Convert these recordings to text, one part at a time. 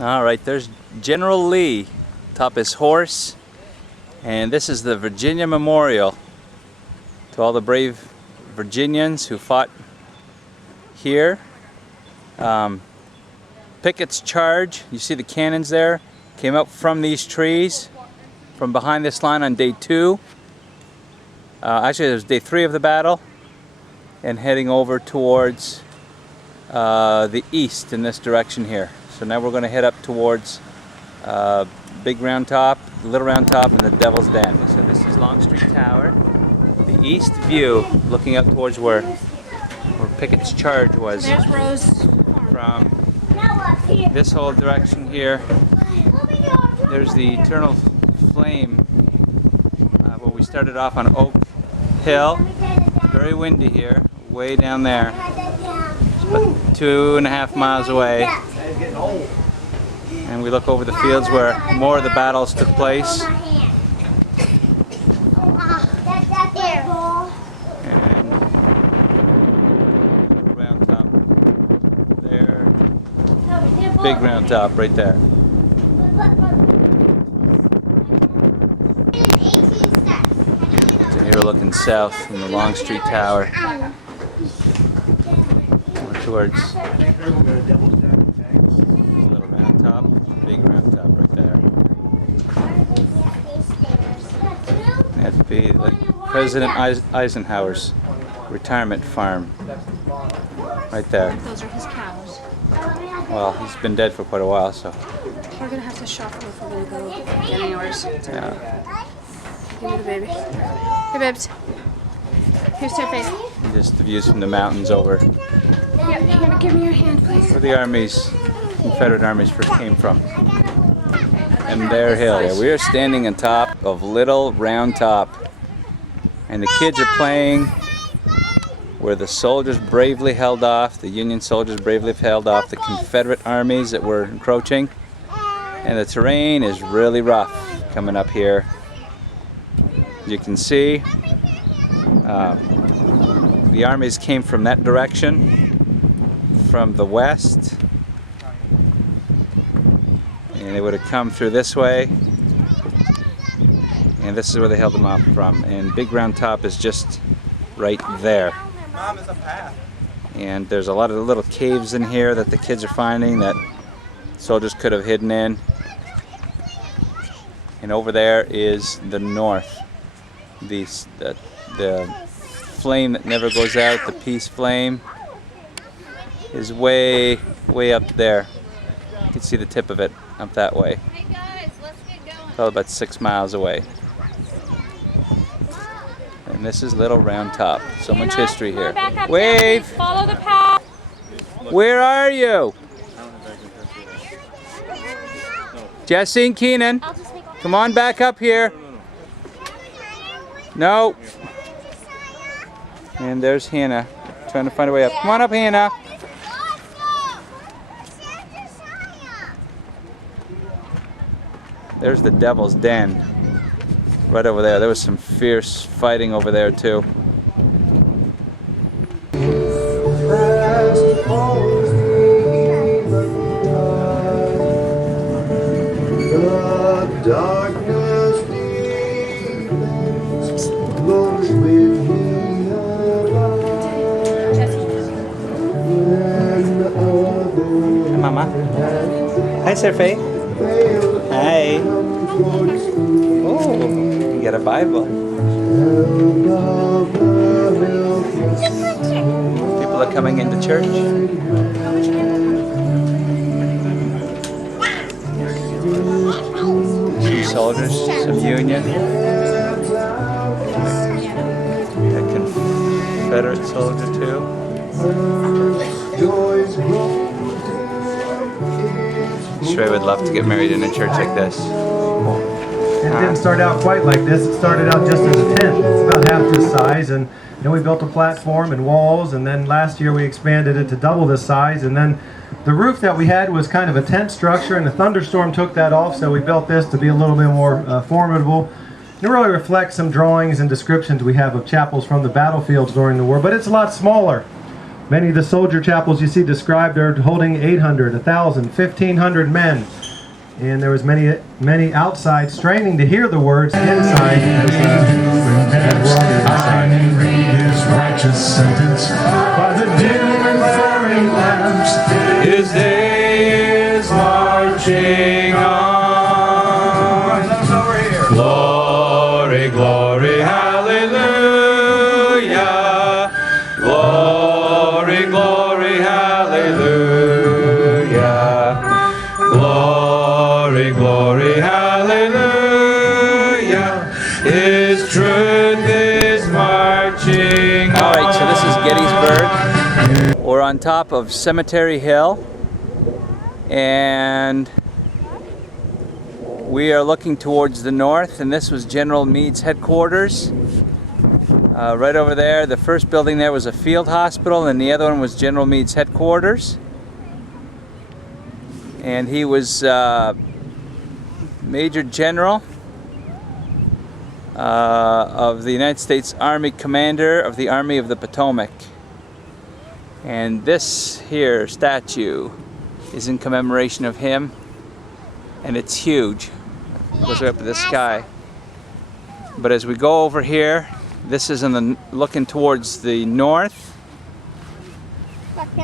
Alright, there's General Lee atop his horse, and this is the Virginia Memorial to all the brave Virginians who fought here. Pickett's charge, you see the cannons there, came up from these trees from behind this line on day 2. Actually, it was day 3 of the battle, and heading over towards the east in this direction here. So now we're going to head up towards Big Round Top, Little Round Top, and the Devil's Den. So this is Longstreet Tower, the east view, looking up towards where Pickett's charge was. There's Rose. From this whole direction here, there's the eternal flame where we started off on Oak Hill. Very windy here, way down there. It's about 2.5 miles away. And we look over the fields where more of the battles took place. And Round Top there. Big Round Top right there. So here we're looking south from the Longstreet Tower. More towards Little Round Top, Big Round Top right there. That'd be like President Eisenhower's retirement farm right there. Those are his cows. Well, he's been dead for quite a while, so. We're gonna have to shuffle if we're gonna go get yours. Yeah. Give me the baby. Hey, babes. Here's their face. And just the views from the mountains over Yeah, you're gonna give me your hand, please. where the armies, Confederate armies first came from. And their hill. Yeah, we are standing on top of Little Round Top. And the kids are playing where the soldiers bravely held off, the Union soldiers bravely held off the Confederate armies that were encroaching. And the terrain is really rough coming up here. You can see the armies came from that direction, from the west, and they would have come through this way, and this is where they held them off from. And Big Round Top is just right there. And there's a lot of little caves in here that the kids are finding that soldiers could have hidden in. And over there is the north. The flame that never goes out, the peace flame, is way up there. You can see the tip of it up that way. Hey guys, let's get going. Probably about 6 miles away. And this is Little Round Top. So much history here. Wave! Follow the path. Where are you? Jesse and Keenan, come on back up here. No. And there's Hannah, trying to find a way up. Come on up, Hannah. There's the Devil's Den. Right over there. There was some fierce fighting over there too. Darkness deepens, Lord, with me Hi, Mama. Hi, Sir Faith. Hi. Oh, you got a Bible. People are coming into church. Some soldiers, some Union. A Confederate soldier too. Sure, I would love to get married in a church like this. It didn't start out quite like this. It started out just as a tent. It's about half this size, and then we built a platform and walls, and then last year we expanded it to double this size, and then the roof that we had was kind of a tent structure, and a thunderstorm took that off, so we built this to be a little bit more formidable. It really reflects some drawings and descriptions we have of chapels from the battlefields during the war, but it's a lot smaller. Many of the soldier chapels you see described are holding 800, 1,000, 1,500 men. And there was many outside straining to hear the words inside as we're on the inside. Read his righteous sentence by the dim and flaring lamps. His day is marching on. Glory, glory, hallelujah. Glory, glory, hallelujah. Glory, glory, hallelujah. His truth is marching on. All right, so this is Gettysburg. We're on top of Cemetery Hill, and we are looking towards the north, and this was General Meade's headquarters. Right over there, the first building there was a field hospital, and the other one was General Meade's headquarters. And he was Major General of the United States Army, Commander of the Army of the Potomac. And this here statue is in commemoration of him, and it's huge. It goes right up to the sky. But as we go over here, this is looking towards the north,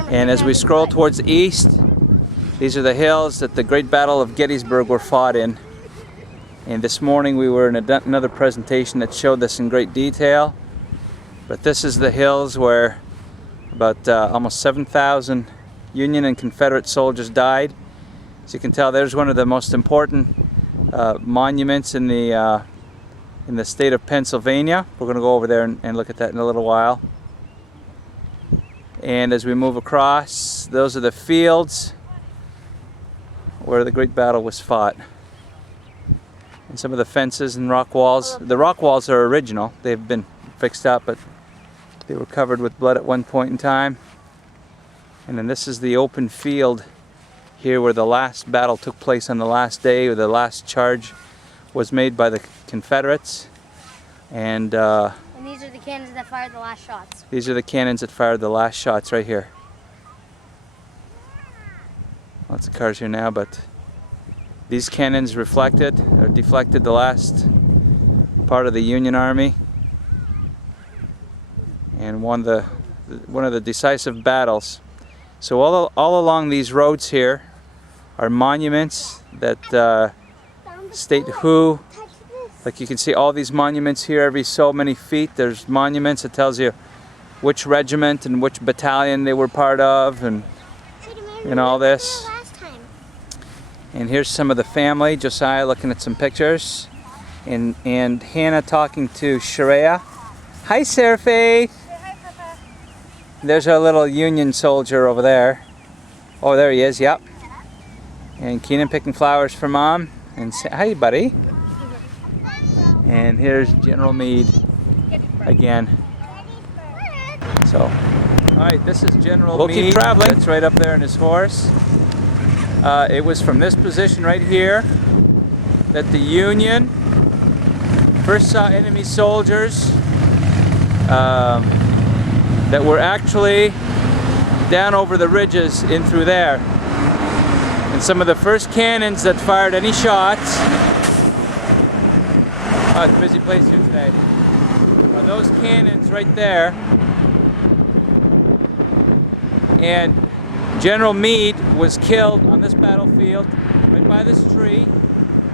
and as we scroll towards the east, these are the hills that the Great Battle of Gettysburg were fought in. And this morning we were in another presentation that showed this in great detail. But this is the hills where about almost 7,000 Union and Confederate soldiers died. As you can tell, there's one of the most important monuments in the state of Pennsylvania. We're going to go over there and look at that in a little while. And as we move across, those are the fields where the great battle was fought. And some of the fences and rock walls. The rock walls are original. They've been fixed up, but they were covered with blood at one point in time. And then this is the open field here where the last battle took place on the last day, where the last charge was made by the Confederates. And these are the cannons that fired the last shots. These are the cannons that fired the last shots right here. Lots of cars here now, but these cannons reflected or deflected the last part of the Union Army and won one of the decisive battles. So all along these roads here are monuments that state who. Like you can see all these monuments here, every so many feet there's monuments that tells you which regiment and which battalion they were part of, and all this. And here's some of the family, Josiah looking at some pictures, and Hannah talking to Sharia. Hi, Sarah Faith. Hi, Papa. There's our little Union soldier over there. Oh, there he is, yep. And Keenan picking flowers for Mom. And hi, buddy. And here's General Meade again. So, alright, this is General Meade. We'll keep traveling. That's right up there in his horse. It was from this position right here that the Union first saw enemy soldiers that were actually down over the ridges in through there. And some of the first cannons that fired any shots, oh, it's a busy place here today, are those cannons right there. And General Meade was killed on this battlefield right by this tree.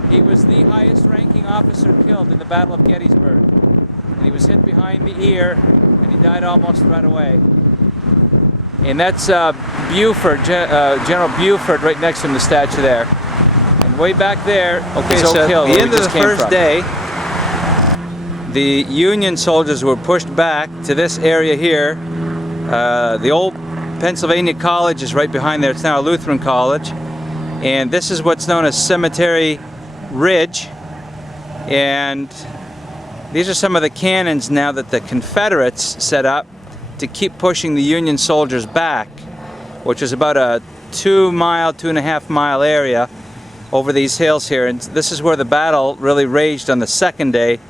He was the highest ranking officer killed in the Battle of Gettysburg. And he was hit behind the ear and he died almost right away. And that's Buford, General Buford right next to him, the statue there. And way back there, okay, so at the end of the first day, the Union soldiers were pushed back to this area here. The old Pennsylvania College is right behind there. It's now a Lutheran college. And this is what's known as Cemetery Ridge. And these are some of the cannons now that the Confederates set up to keep pushing the Union soldiers back, which is about a 2.5 mile area over these hills here. And this is where the battle really raged on the second day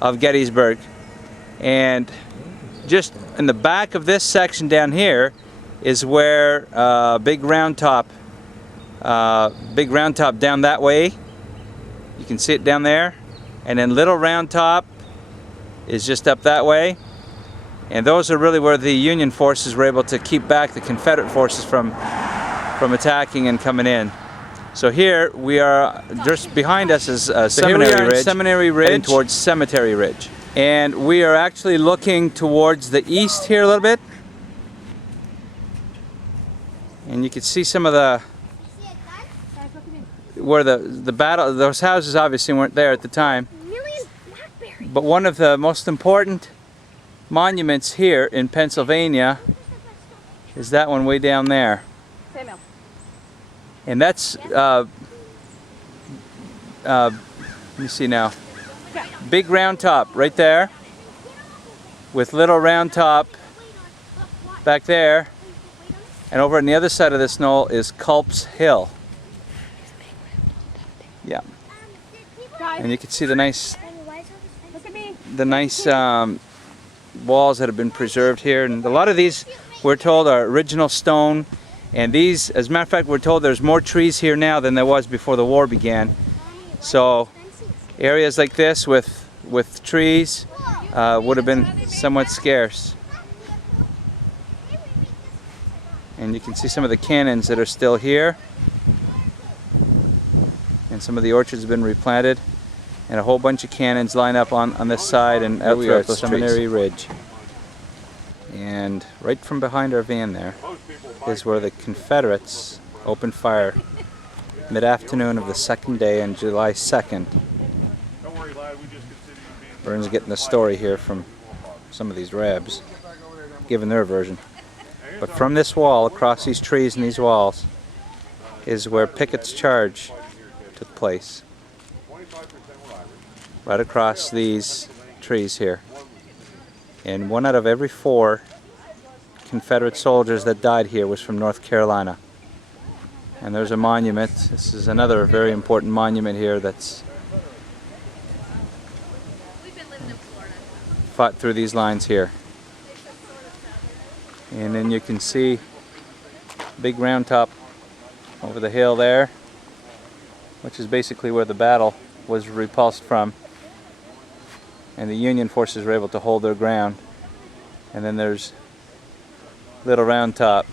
of Gettysburg. And just in the back of this section down here is where Big Round Top down that way. You can see it down there. And then Little Round Top is just up that way. And those are really where the Union forces were able to keep back the Confederate forces from attacking and coming in. So here we are, just behind us is Seminary Ridge, heading towards Cemetery Ridge. And we are actually looking towards the east here a little bit. And you can see some of the, where the battle, those houses obviously weren't there at the time. But one of the most important monuments here in Pennsylvania is that one way down there. And that's, let me see now, Big Round Top right there, with Little Round Top back there, and over on the other side of this knoll is Culp's Hill. Yeah. And you can see the nice walls that have been preserved here, and a lot of these we're told are original stone, and these, as a matter of fact, we're told there's more trees here now than there was before the war began. So areas like this with trees would have been somewhat scarce. And you can see some of the cannons that are still here, and some of the orchards have been replanted. And a whole bunch of cannons line up on this side and out throughout the Seminary Ridge. And right from behind our van there is where the Confederates opened fire mid-afternoon of the second day on July 2nd. Vern's getting the story here from some of these Rebs, giving their version. But from this wall, across these trees and these walls, is where Pickett's charge took place. Right across these trees here. And 1 out of every 4 Confederate soldiers that died here was from North Carolina. And there's a monument. This is another very important monument here that's fought through these lines here. And then you can see Big Round Top over the hill there, which is basically where the battle was repulsed from. And the Union forces were able to hold their ground. And then there's Little Round Top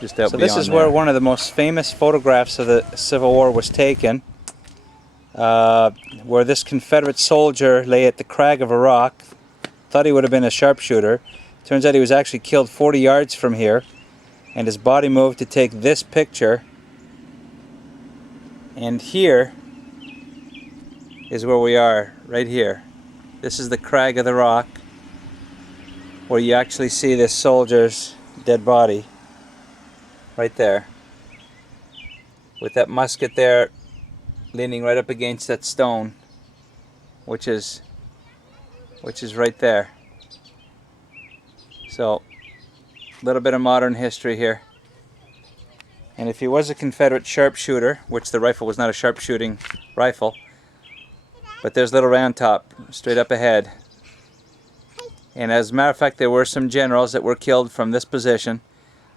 just out beyond. So this is where one of the most famous photographs of the Civil War was taken, where this Confederate soldier lay at the crag of a rock. Thought he would have been a sharpshooter. Turns out he was actually killed 40 yards from here, and his body moved to take this picture. And here is where we are, right here. This is the crag of the rock, where you actually see this soldier's dead body right there, with that musket there leaning right up against that stone, which is right there. So a little bit of modern history here. And if he was a Confederate sharpshooter, which the rifle was not a sharpshooting rifle, but there's Little Round Top straight up ahead. And as a matter of fact, there were some generals that were killed from this position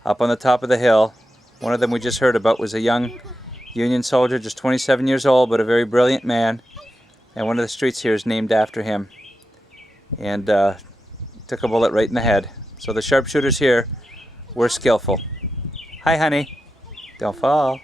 up on the top of the hill. One of them we just heard about was a young Union soldier, just 27 years old, but a very brilliant man. And one of the streets here is named after him. And took a bullet right in the head. So the sharpshooters here were skillful. Hi, honey. Don't fall.